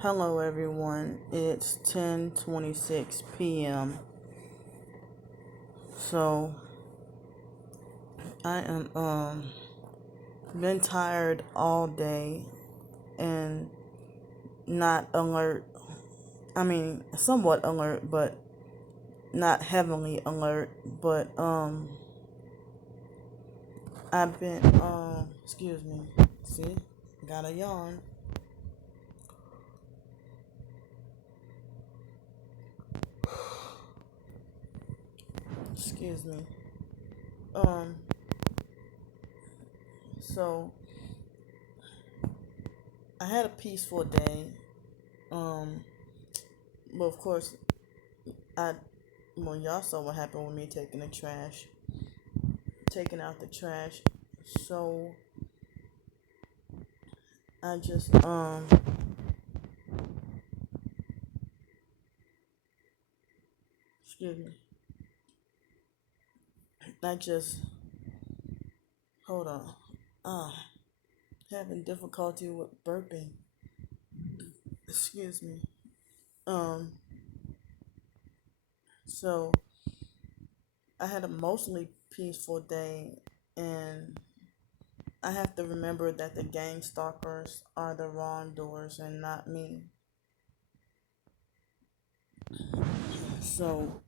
Hello everyone. It's 10:26 p.m. So I am been tired all day and not alert. I mean, somewhat alert, but not heavily alert, but I've been excuse me. See? Got a yawn. Excuse me. Um so I had a peaceful day. Um but of course I well, y'all saw what happened with me taking out the trash. So I just excuse me. I just hold on. Ah, having difficulty with burping. Excuse me. Um, so I had a mostly peaceful day, and I have to remember that the gang stalkers are the wrongdoers and not me. So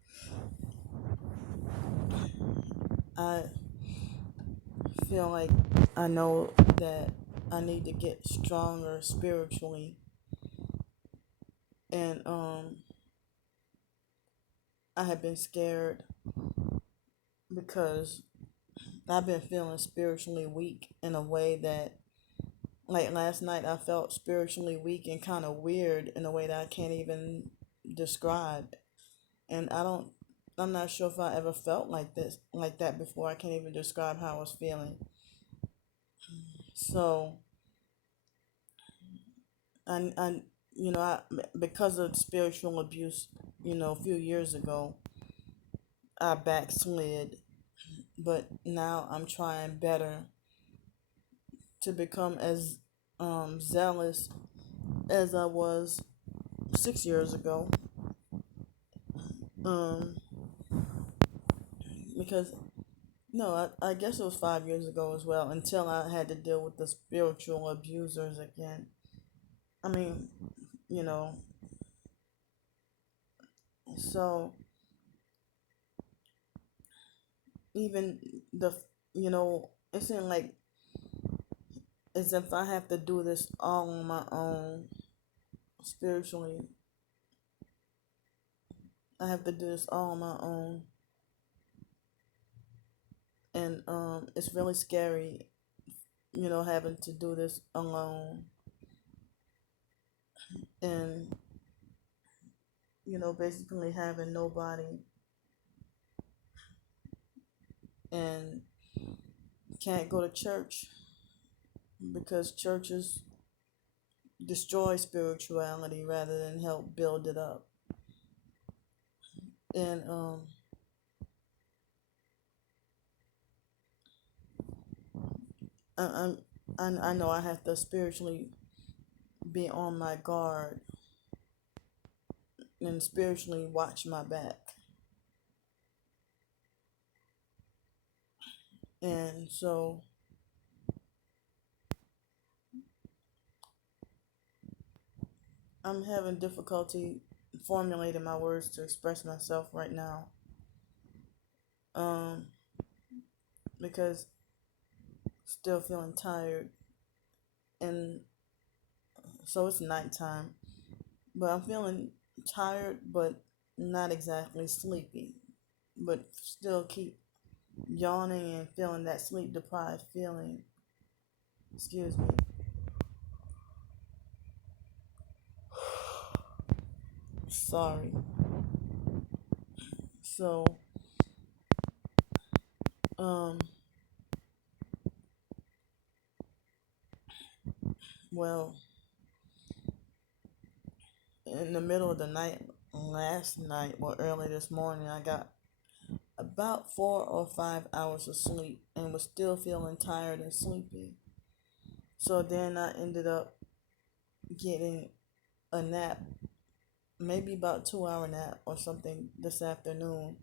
I feel like I know that I need to get stronger spiritually, and I have been scared because I've been feeling spiritually weak in a way that, like last night, I felt spiritually weak and kind of weird in a way that I can't even describe. And I'm not sure if I ever felt like that before. I can't even describe how I was feeling. So, I because of spiritual abuse, a few years ago, I backslid, but now I'm trying better to become as zealous as I was 6 years ago. Um, because no, I guess it was 5 years ago as well. Until I had to deal with the spiritual abusers again. I mean, you know, so even the it seemed like as if I have to do this all on my own spiritually. I have to do this all on my own, and it's really scary, having to do this alone, and basically having nobody, and can't go to church because churches destroy spirituality rather than help build it up. And I, I know I have to spiritually be on my guard and spiritually watch my back. And so I'm having difficulty formulating my words to express myself right now. Um, because still feeling tired, and so it's nighttime. But I'm feeling tired, but not exactly sleepy. But still keep yawning and feeling that sleep deprived feeling. Excuse me. Sorry. So, um, well, in the middle of the night, last night or early this morning, I got about 4 or 5 hours of sleep and was still feeling tired and sleepy. So then I ended up getting a nap, maybe about 2 hour nap or something this afternoon,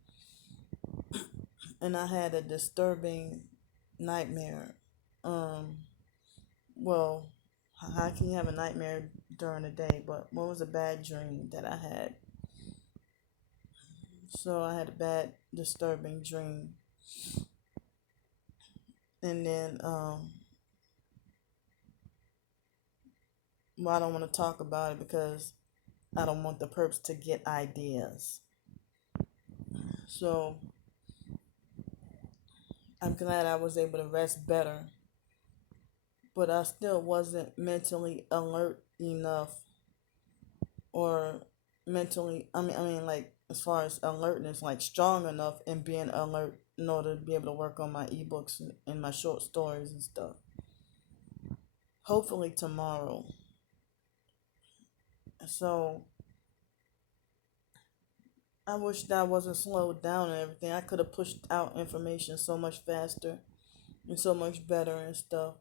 and I had a disturbing nightmare. Um, well, how can you have a nightmare during the day? But what was a bad dream that I had? So I had a bad, disturbing dream, and then well, I don't want to talk about it because I don't want the perps to get ideas. So I'm glad I was able to rest better, but I still wasn't mentally alert enough, or mentally, I mean, like as far as alertness, like strong enough and being alert in order to be able to work on my ebooks and my short stories and stuff. Hopefully tomorrow. So I wish that I wasn't slowed down and everything. I could have pushed out information so much faster and so much better and stuff.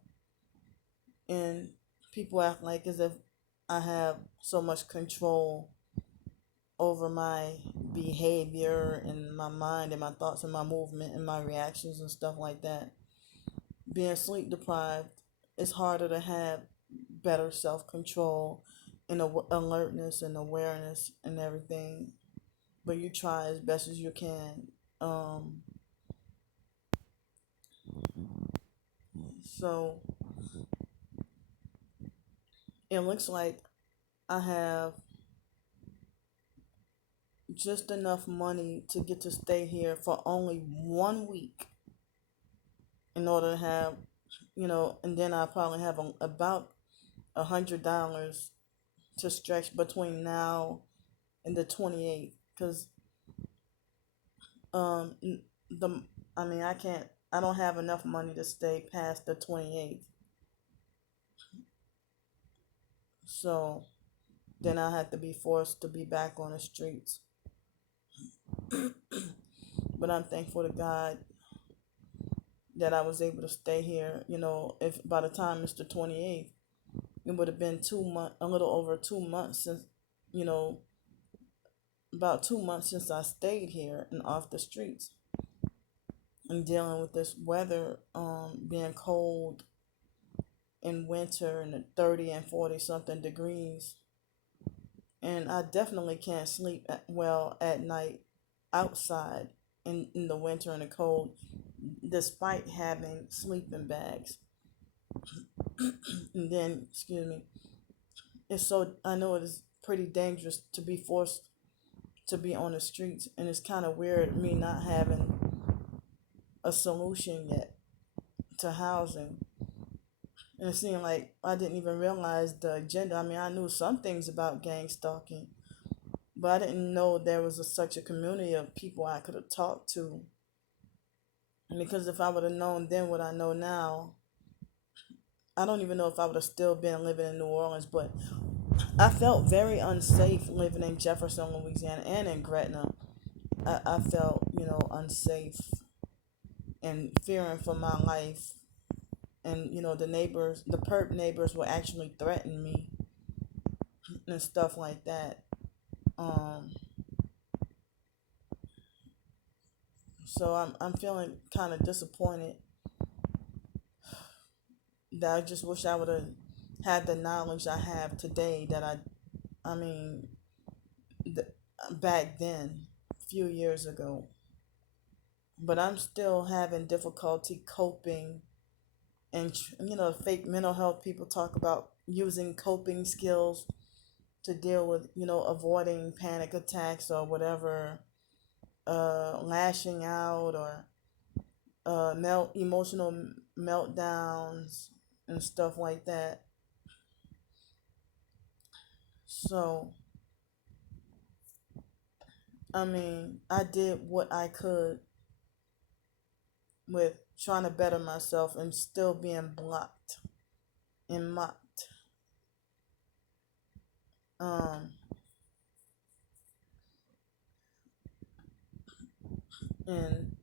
And people act like as if I have so much control over my behavior and my mind and my thoughts and my movement and my reactions and stuff like that. Being sleep deprived, it's harder to have better self control and alertness and awareness and everything. But you try as best as you can. So it looks like I have just enough money to get to stay here for only 1 week in order to have, and then I probably have about $100 to stretch between now and the 28th, because um the I mean I don't have enough money to stay past the 28th, so then I have to be forced to be back on the streets. But I'm thankful to God that I was able to stay here. If by the time it's the 28th, it would have been 2 months, a little over 2 months since, you know, about 2 months since I stayed here and off the streets and dealing with this weather, being cold in winter and 30 and 40 something degrees. And I definitely can't sleep well at night outside in the winter and the cold, despite having sleeping bags. And then, excuse me, I know it is pretty dangerous to be forced to be on the streets, and it's kind of weird me not having a solution yet to housing. And it seemed like I didn't even realize the agenda. I mean, I knew some things about gang stalking, but I didn't know there was such a community of people I could have talked to. And because if I would have known then what I know now, I don't even know if I would have still been living in New Orleans. But I felt very unsafe living in Jefferson, Louisiana, and in Gretna. I felt, unsafe and fearing for my life. And, the neighbors, the perp neighbors would actually threaten me and stuff like that. Um, so I'm feeling kind of disappointed that I just wish I would have had the knowledge I have today I mean, th- back then, a few years ago. But I'm still having difficulty coping. And, fake mental health people talk about using coping skills to deal with, avoiding panic attacks or whatever, lashing out or emotional meltdowns and stuff like that. So, I mean, I did what I could with trying to better myself and still being blocked and mocked. Um, and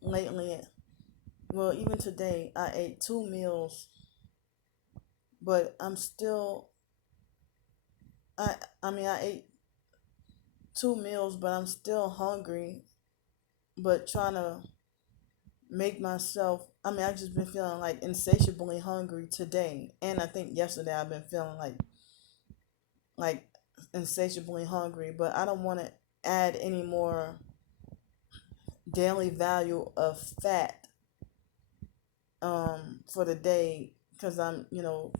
lately, well, even today, I ate 2 meals, but I'm still I mean, I ate 2 meals, but I'm still hungry. But trying to make myself. I mean, I just been feeling like insatiably hungry today, and I think yesterday I've been feeling like insatiably hungry. But I don't want to add any more daily value of fat for the day because I'm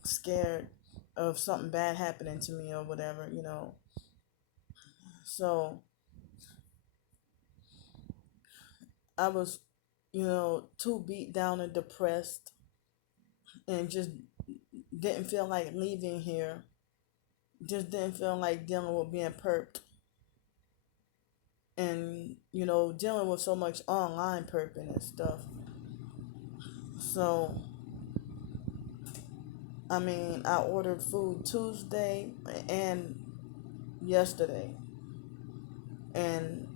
scared of something bad happening to me or whatever. So I was too beat down and depressed and just didn't feel like leaving here. Just didn't feel like dealing with being perped and dealing with so much online perping and stuff. So I mean, I ordered food Tuesday and yesterday, and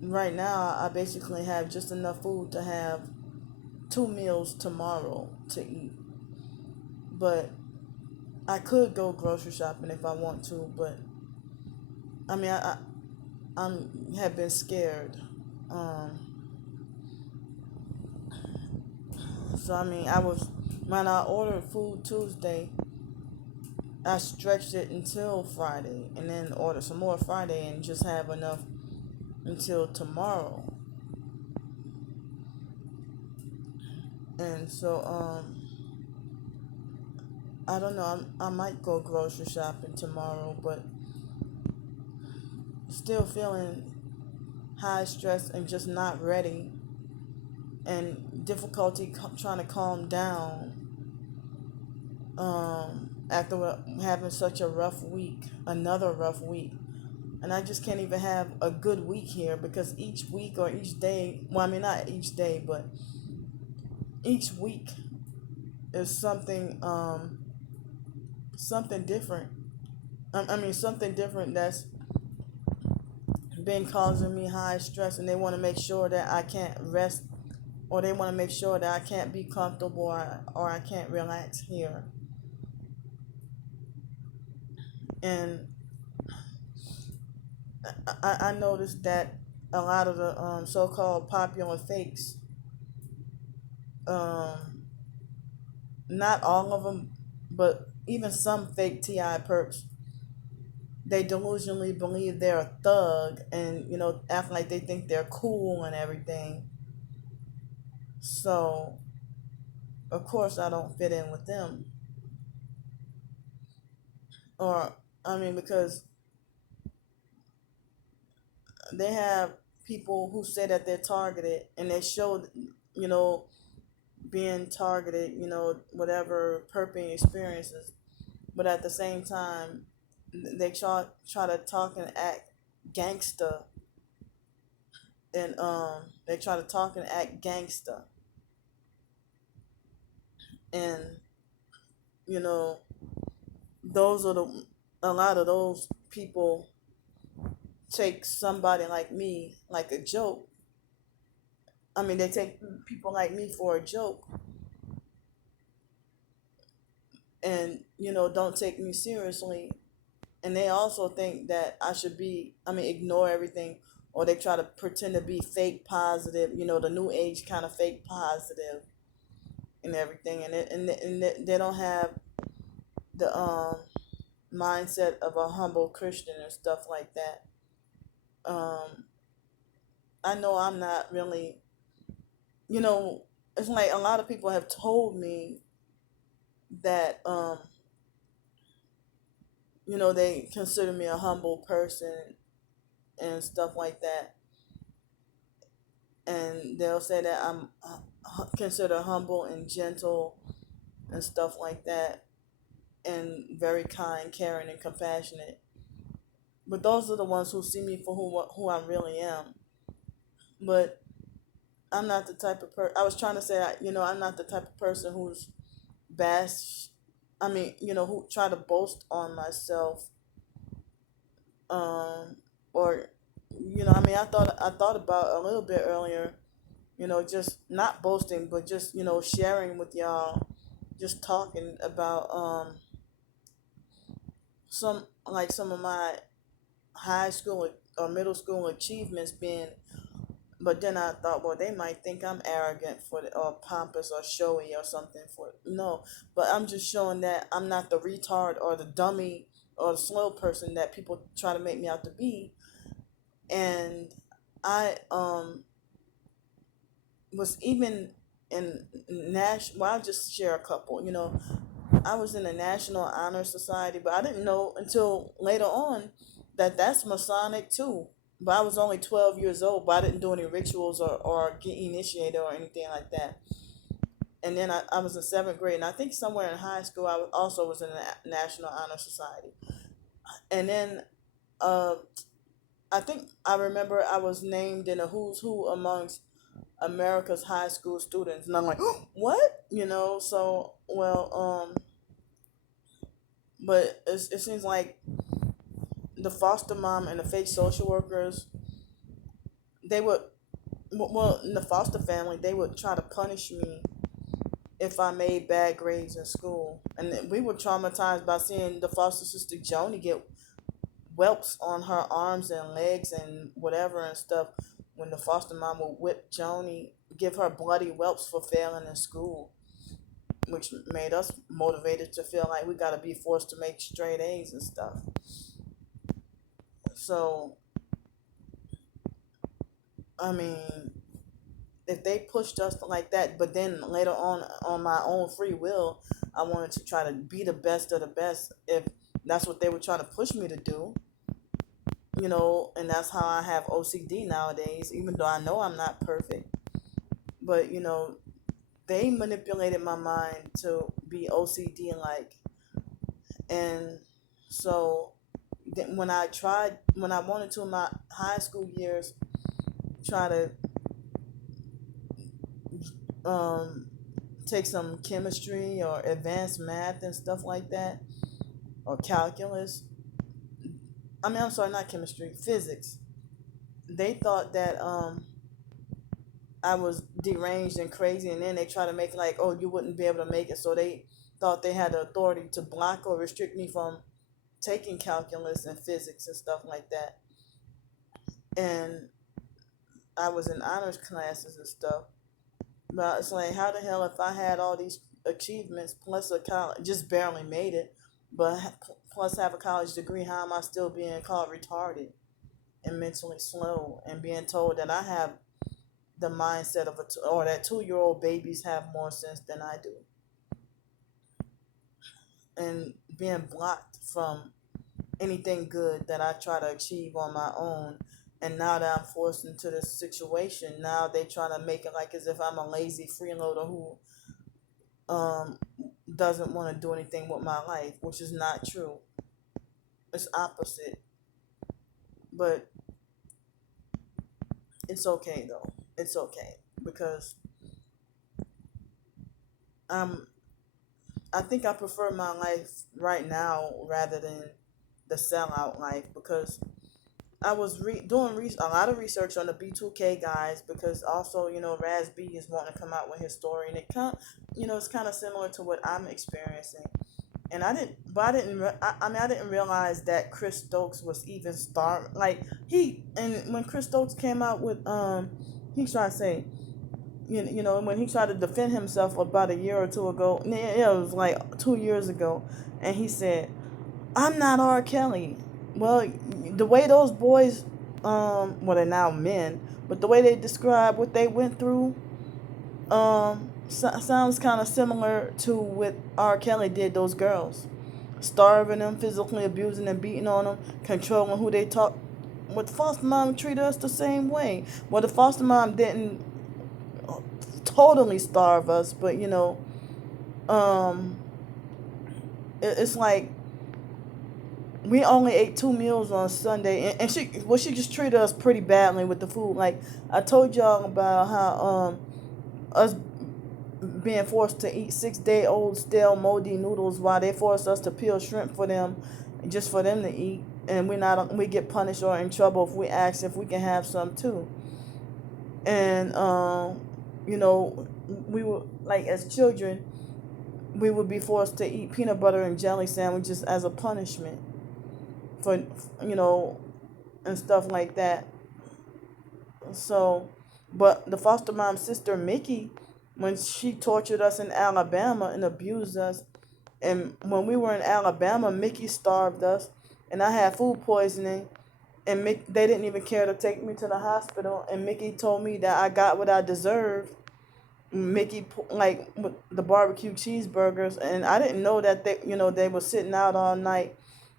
right now I basically have just enough food to have 2 meals tomorrow to eat. But I could go grocery shopping if I want to, but I mean, I'm have been scared. Um, so I mean, I was when I ordered food Tuesday, I stretched it until Friday, and then order some more Friday, and just have enough until tomorrow. And so I don't know. I might go grocery shopping tomorrow, but still feeling high stress and just not ready, and difficulty trying to calm down after having such a rough week, another rough week. And I just can't even have a good week here because each week or each day, well, I mean, not each day, but each week is something different. I mean, something different that's been causing me high stress, and they want to make sure that I can't rest, or they want to make sure that I can't be comfortable, or I can't relax here. And I noticed that a lot of the so-called popular fakes, um, not all of them, but even some fake TI perps, they delusionally believe they're a thug and act like they think they're cool and everything. So of course I don't fit in with them, or I mean, because they have people who say that they're targeted, and they show you know being targeted, whatever perping experiences, but at the same time they try to talk and act gangster, and they try to talk and act gangster, and you know those are the a lot of those people take somebody like me like a joke. I mean, they take people like me for a joke, and don't take me seriously. And they also think that I should ignore everything, or they try to pretend to be fake positive, the new age kind of fake positive and everything. And they don't have the mindset of a humble Christian and stuff like that. Um, I know I'm not really, you know, it's like a lot of people have told me that, they consider me a humble person and stuff like that. And they'll say that I'm considered humble and gentle and stuff like that, and very kind, caring, and compassionate. But those are the ones who see me for who I really am. But I'm not the type of person. I was trying to say, I'm not the type of person who's bash. I mean, who try to boast on myself, um, or I mean, I thought about a little bit earlier, just not boasting, but just sharing with y'all, just talking about some of my high school or middle school achievements being, but then I thought, well, they might think I'm arrogant or pompous or showy or something for no, but I'm just showing that I'm not the retard or the dummy or the slow person that people try to make me out to be. And I was even in national. Well, I'll just share a couple. I was in the National Honor Society, but I didn't know until later on that that's Masonic too. But I was only 12 years old, but I didn't do any rituals or get initiated or anything like that. And then I was in seventh grade, and I think somewhere in high school also was in the National Honor Society. And then uh, I think I remember I was named in a who's who amongst America's high school students, and I'm like, what? So but it seems like the foster mom and the fake social workers, they would, well, in the foster family, they would try to punish me if I made bad grades in school. And we were traumatized by seeing the foster sister Joni get whelps on her arms and legs and whatever and stuff when the foster mom would whip Joni, give her bloody whelps for failing in school, which made us motivated to feel like we got to be forced to make straight A's and stuff. So, I mean, if they pushed us like that, but then later on my own free will, I wanted to try to be the best of the best. If that's what they were trying to push me to do, and that's how I have OCD nowadays, even though I know I'm not perfect. But, they manipulated my mind to be OCD like. And so when I wanted to in my high school years, try to take some chemistry or advanced math and stuff like that, or calculus. I'm sorry, not chemistry, physics. They thought that I was deranged and crazy, and then they try to make it like, oh, you wouldn't be able to make it. So they thought they had the authority to block or restrict me from taking calculus and physics and stuff like that. And I was in honors classes and stuff. But it's like, how the hell, if I had all these achievements plus a college, just barely made it, but plus have a college degree, how am I still being called retarded and mentally slow and being told that I have the mindset of or that 2-year-old babies have more sense than I do, and being blocked from anything good that I try to achieve on my own. And now that I'm forced into this situation, now they trying to make it like as if I'm a lazy freeloader who doesn't want to do anything with my life, which is not true. It's opposite. But it's okay though. It's okay because I think I prefer my life right now rather than the sellout life, because I was doing a lot of research on the B2K guys, because also, Raz B is wanting to come out with his story, and it's kind of similar to what I'm experiencing. And I didn't realize that Chris Stokes was even starving. Like and when Chris Stokes came out with he tried to say, when he tried to defend himself about a year or two ago, it was like 2 years ago, and he said, I'm not R. Kelly. Well, the way those boys, well, they're now men, but the way they describe what they went through, sounds kind of similar to what R. Kelly did those girls, starving them, physically abusing and beating on them, controlling who they talk. But the foster mom treated us the same way. Well, the foster mom didn't totally starve us, but um, it's like we only ate 2 meals on Sunday, and she just treated us pretty badly with the food. Like I told y'all about how us being forced to eat 6-day-old stale moldy noodles while they forced us to peel shrimp for them, just for them to eat, and we get punished or in trouble if we ask if we can have some too. And we were like, as children, we would be forced to eat peanut butter and jelly sandwiches as a punishment. for, you know, and stuff like that. So, but the foster mom's sister Mickey, when she tortured us in Alabama and abused us, and when we were in Alabama, Mickey starved us, and I had food poisoning, and they didn't even care to take me to the hospital, and Mickey told me that I got what I deserved. Mickey, like with the barbecue cheeseburgers, and I didn't know that they were sitting out all night,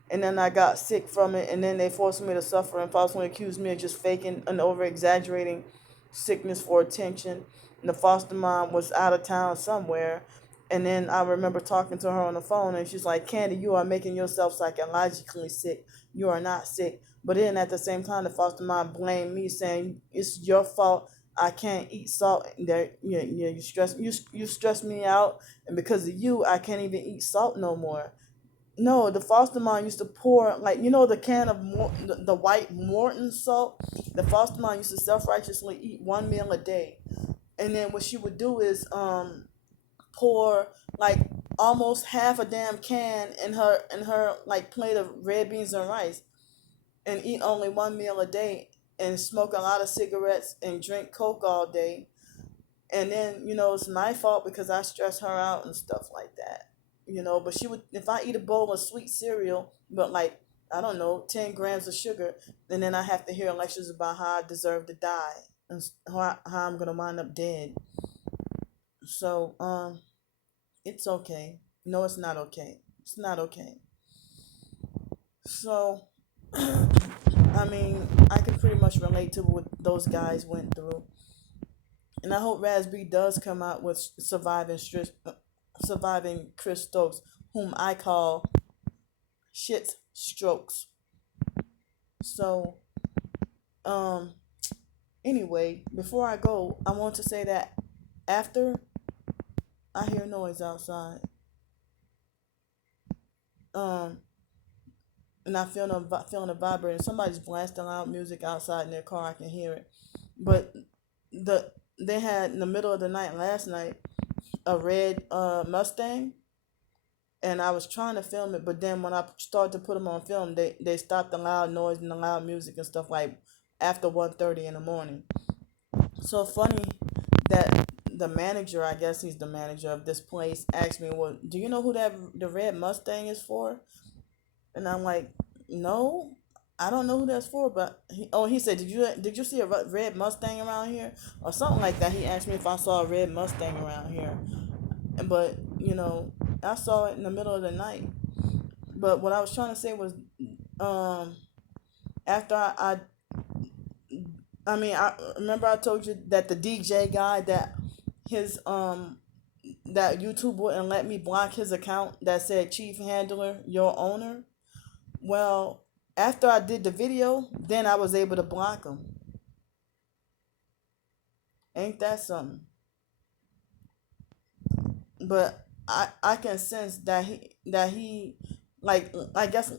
and then I got sick from it, and then they forced me to suffer and falsely accused me of just faking and over exaggerating sickness for attention. And the foster mom was out of town somewhere, and then I remember talking to her on the phone, and she's like, "Candy, you are making yourself psychologically sick. You are not sick." But then at the same time, the foster mom blamed me, saying it's your fault. I can't eat salt. That you stress me out, and because of you, I can't even eat salt no more. No, the foster mom used to pour, like, the can of the white Morton salt. The foster mom used to self righteously eat one meal a day, and then what she would do is pour like almost half a damn can in her like plate of red beans and rice, and eat only one meal a day, and smoke a lot of cigarettes and drink coke all day. And then it's my fault because I stress her out and stuff like that. But she would, if I eat a bowl of sweet cereal, but like, I don't know, 10 grams of sugar, and then I have to hear lectures about how I deserve to die, and how I'm gonna wind up dead. So it's okay. No, it's not okay. It's not okay. So I mean, I can pretty much relate to what those guys went through. And I hope Raspberry does come out with surviving Chris Stokes, whom I call shit strokes. So, um, anyway, before I go, I want to say that after I hear noise outside, um, and I feeling a vibrating. Somebody's blasting loud music outside in their car. I can hear it. But they had in the middle of the night last night a red Mustang, and I was trying to film it, but then when I started to put them on film, they stopped the loud noise and the loud music and stuff like after 1:30 in the morning. So funny that the manager, I guess he's the manager of this place, asked me, "Well, do you know who the red Mustang is for?" And I'm like, "No, I don't know who that's for." But he said, "Did you see a red Mustang around here or something like that?" He asked me if I saw a red Mustang around here, but I saw it in the middle of the night. But what I was trying to say was, um, after I mean, I remember I told you that the DJ guy his that YouTube wouldn't let me block his account that said Chief Handler, your owner. Well, after I did the video, then I was able to block him. Ain't that something? But I can sense that he like, I guess,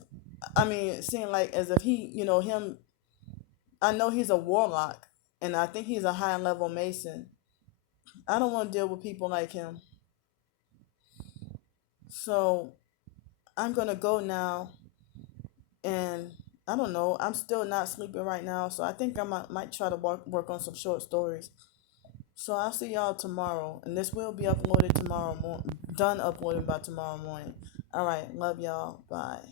I mean, it seemed like as if him. I know he's a warlock, and I think he's a high level mason. I don't want to deal with people like him. So I'm gonna go now, and I don't know. I'm still not sleeping right now, so I think I might try to work on some short stories. So I'll see y'all tomorrow, and this will be uploaded tomorrow morning. Done uploading by tomorrow morning. All right, love y'all. Bye.